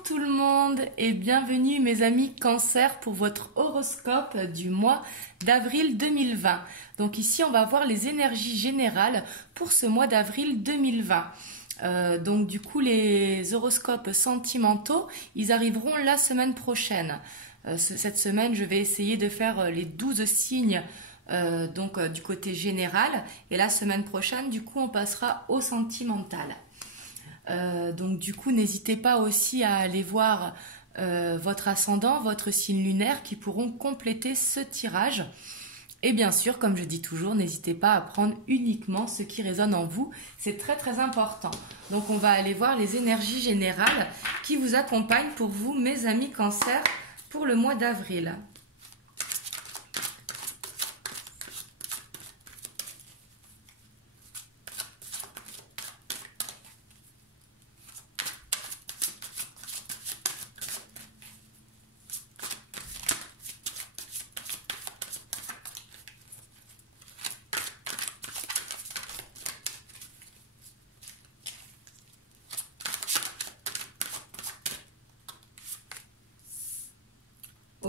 Bonjour tout le monde et bienvenue mes amis Cancer pour votre horoscope du mois d'avril 2020. Donc ici on va voir les énergies générales pour ce mois d'avril 2020. Donc du coup les horoscopes sentimentaux, ils arriveront la semaine prochaine. Cette semaine je vais essayer de faire les 12 signes du côté général et la semaine prochaine du coup on passera au sentimental. Donc du coup n'hésitez pas aussi à aller voir votre ascendant, votre signe lunaire qui pourront compléter ce tirage. Et bien sûr, comme je dis toujours, n'hésitez pas à prendre uniquement ce qui résonne en vous, c'est très très important. Donc on va aller voir les énergies générales qui vous accompagnent pour vous mes amis Cancer pour le mois d'avril.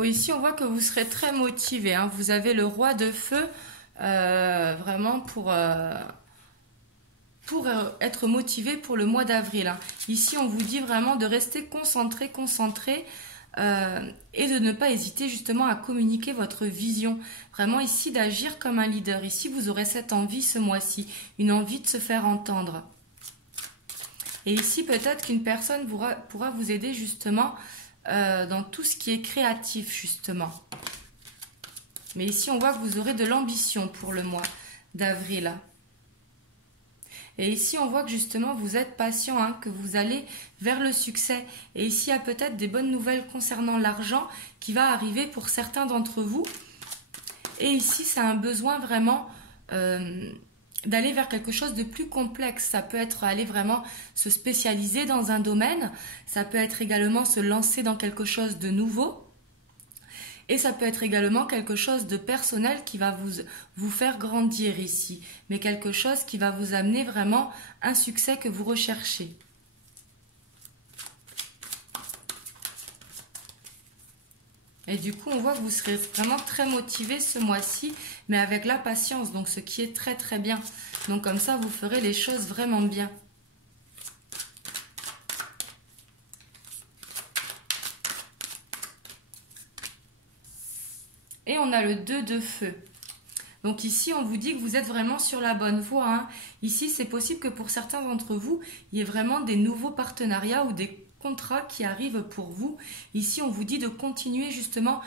Ici, on voit que vous serez très motivé. Hein. Vous avez le roi de feu vraiment pour être motivé pour le mois d'avril. Hein. Ici, on vous dit vraiment de rester concentré et de ne pas hésiter justement à communiquer votre vision. Vraiment ici, d'agir comme un leader. Ici, vous aurez cette envie ce mois-ci, une envie de se faire entendre. Et ici, peut-être qu'une personne pourra vous aider justement dans tout ce qui est créatif justement. Mais ici on voit que vous aurez de l'ambition pour le mois d'avril. Et ici on voit que justement vous êtes patient, hein, que vous allez vers le succès. Et ici il y a peut-être des bonnes nouvelles concernant l'argent qui va arriver pour certains d'entre vous. Et ici c'est un besoin vraiment d'aller vers quelque chose de plus complexe. Ça peut être aller vraiment se spécialiser dans un domaine, ça peut être également se lancer dans quelque chose de nouveau, et ça peut être également quelque chose de personnel qui va vous faire grandir ici, mais quelque chose qui va vous amener vraiment un succès que vous recherchez. Et du coup, on voit que vous serez vraiment très motivé ce mois-ci, mais avec la patience, donc ce qui est très très bien. Donc comme ça, vous ferez les choses vraiment bien. Et on a le 2 de feu. Donc ici, on vous dit que vous êtes vraiment sur la bonne voie. Hein. Ici, c'est possible que pour certains d'entre vous, il y ait vraiment des nouveaux partenariats ou des contrats qui arrivent pour vous. Ici, on vous dit de continuer justement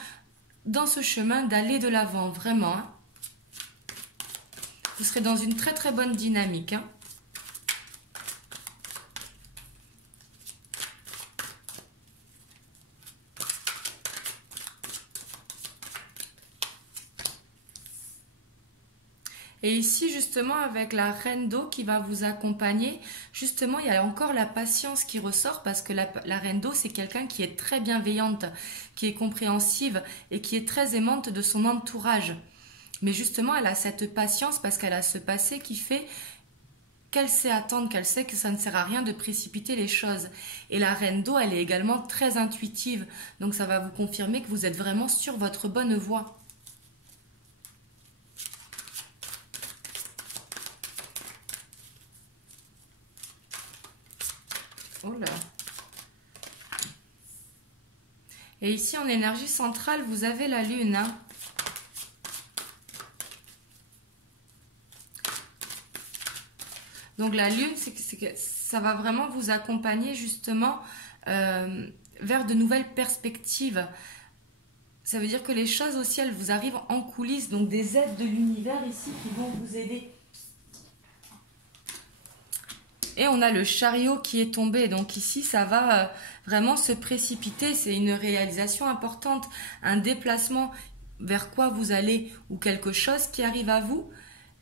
dans ce chemin, d'aller de l'avant, vraiment. Hein. Vous serez dans une très très bonne dynamique. Hein. Et ici, justement, avec la reine d'eau qui va vous accompagner, justement, il y a encore la patience qui ressort parce que la reine d'eau, c'est quelqu'un qui est très bienveillante, qui est compréhensive et qui est très aimante de son entourage. Mais justement, elle a cette patience parce qu'elle a ce passé qui fait qu'elle sait attendre, qu'elle sait que ça ne sert à rien de précipiter les choses. Et la reine d'eau, elle est également très intuitive. Donc, ça va vous confirmer que vous êtes vraiment sur votre bonne voie. Oh là. Et ici, en énergie centrale, vous avez la lune. Hein. Donc la lune, ça va vraiment vous accompagner justement vers de nouvelles perspectives. Ça veut dire que les choses aussi, elles vous arrivent en coulisses. Donc des aides de l'univers ici qui vont vous aider. Et on a le chariot qui est tombé. Donc ici, ça va vraiment se précipiter. C'est une réalisation importante, un déplacement vers quoi vous allez ou quelque chose qui arrive à vous,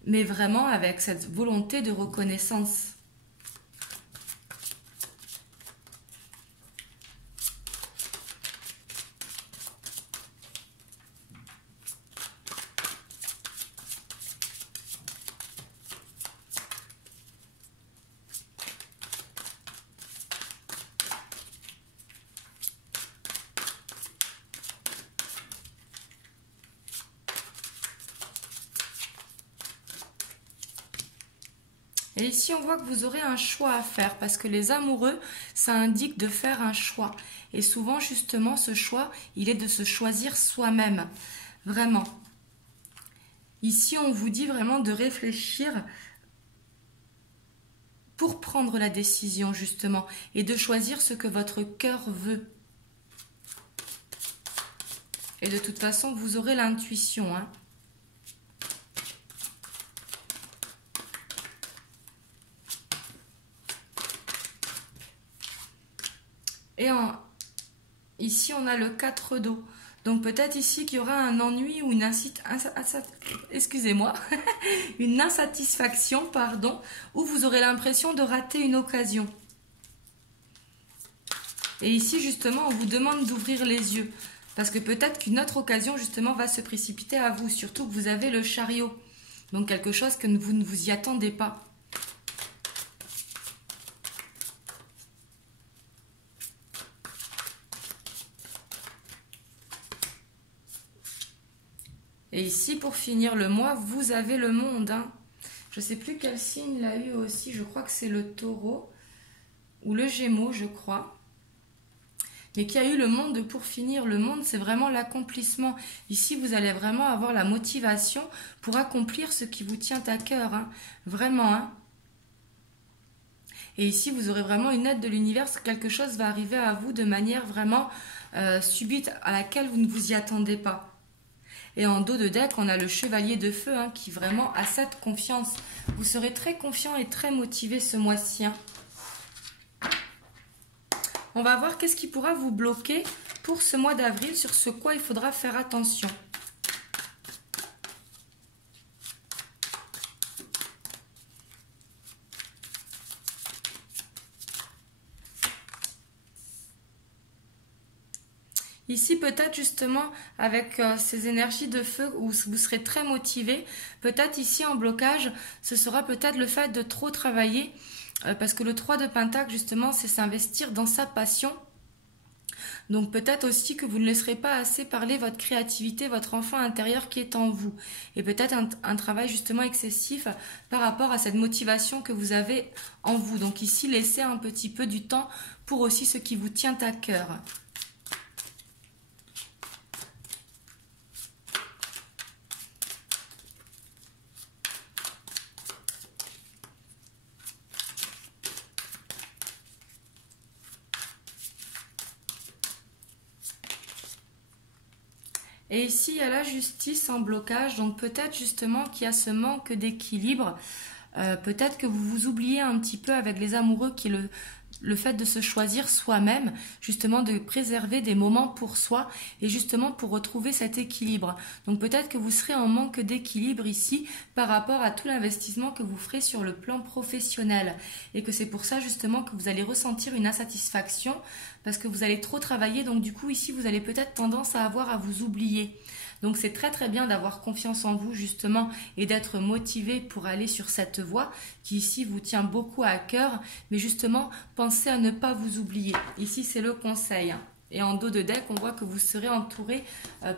mais vraiment avec cette volonté de reconnaissance. Et ici, on voit que vous aurez un choix à faire parce que les amoureux, ça indique de faire un choix. Et souvent, justement, ce choix, il est de se choisir soi-même. Vraiment. Ici, on vous dit vraiment de réfléchir pour prendre la décision, justement, et de choisir ce que votre cœur veut. Et de toute façon, vous aurez l'intuition, hein. Et ici, on a le 4 d'eau. Donc peut-être ici qu'il y aura un ennui ou une excusez-moi, une insatisfaction, pardon, où vous aurez l'impression de rater une occasion. Et ici, justement, on vous demande d'ouvrir les yeux. Parce que peut-être qu'une autre occasion, justement, va se précipiter à vous. Surtout que vous avez le chariot. Donc quelque chose que vous ne vous y attendez pas. Et ici, pour finir le mois, vous avez le monde. Hein. Je ne sais plus quel signe l'a eu aussi. Je crois que c'est le taureau ou le gémeau, je crois. Mais qui a eu le monde pour finir. Le monde, c'est vraiment l'accomplissement. Ici, vous allez vraiment avoir la motivation pour accomplir ce qui vous tient à cœur. Hein. Vraiment. Hein. Et ici, vous aurez vraiment une aide de l'univers. Quelque chose va arriver à vous de manière vraiment subite à laquelle vous ne vous y attendez pas. Et en dos de deck, on a le chevalier de feu hein, qui vraiment a cette confiance. Vous serez très confiant et très motivé ce mois-ci. Hein. On va voir qu'est-ce qui pourra vous bloquer pour ce mois d'avril, sur ce quoi il faudra faire attention. Ici, peut-être justement, avec ces énergies de feu où vous serez très motivé, peut-être ici en blocage, ce sera peut-être le fait de trop travailler, parce que le 3 de Pentacle, justement, c'est s'investir dans sa passion. Donc peut-être aussi que vous ne laisserez pas assez parler votre créativité, votre enfant intérieur qui est en vous. Et peut-être un travail justement excessif par rapport à cette motivation que vous avez en vous. Donc ici, laissez un petit peu du temps pour aussi ce qui vous tient à cœur. Et ici, il y a la justice en blocage, donc peut-être justement qu'il y a ce manque d'équilibre. Peut-être que vous vous oubliez un petit peu avec les amoureux qui est le fait de se choisir soi-même, justement de préserver des moments pour soi et justement pour retrouver cet équilibre. Donc peut-être que vous serez en manque d'équilibre ici par rapport à tout l'investissement que vous ferez sur le plan professionnel et que c'est pour ça justement que vous allez ressentir une insatisfaction parce que vous allez trop travailler. Donc du coup ici vous allez peut-être tendance à avoir à vous oublier. Donc c'est très très bien d'avoir confiance en vous justement et d'être motivé pour aller sur cette voie qui ici vous tient beaucoup à cœur. Mais justement, pensez à ne pas vous oublier. Ici c'est le conseil. Et en dos de deck, on voit que vous serez entouré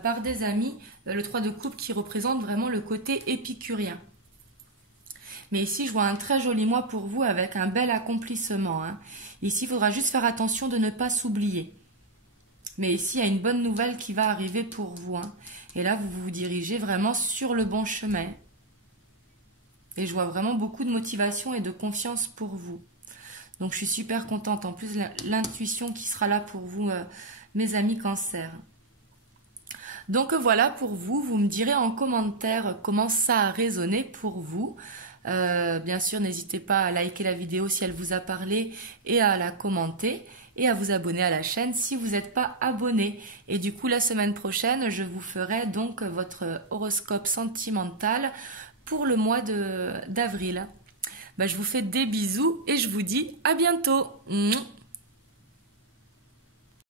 par des amis. Le 3 de coupe qui représente vraiment le côté épicurien. Mais ici, je vois un très joli mois pour vous avec un bel accomplissement. Hein. Ici, il faudra juste faire attention de ne pas s'oublier. Mais ici, il y a une bonne nouvelle qui va arriver pour vous. Hein. Et là, vous vous dirigez vraiment sur le bon chemin. Et je vois vraiment beaucoup de motivation et de confiance pour vous. Donc, je suis super contente. En plus, l'intuition qui sera là pour vous, mes amis Cancer. Donc, voilà pour vous. Vous me direz en commentaire comment ça a résonné pour vous. Bien sûr, n'hésitez pas à liker la vidéo si elle vous a parlé et à la commenter. Et à vous abonner à la chaîne si vous n'êtes pas abonné. Et du coup, la semaine prochaine, je vous ferai donc votre horoscope sentimental pour le mois d'avril. Je vous fais des bisous et je vous dis à bientôt.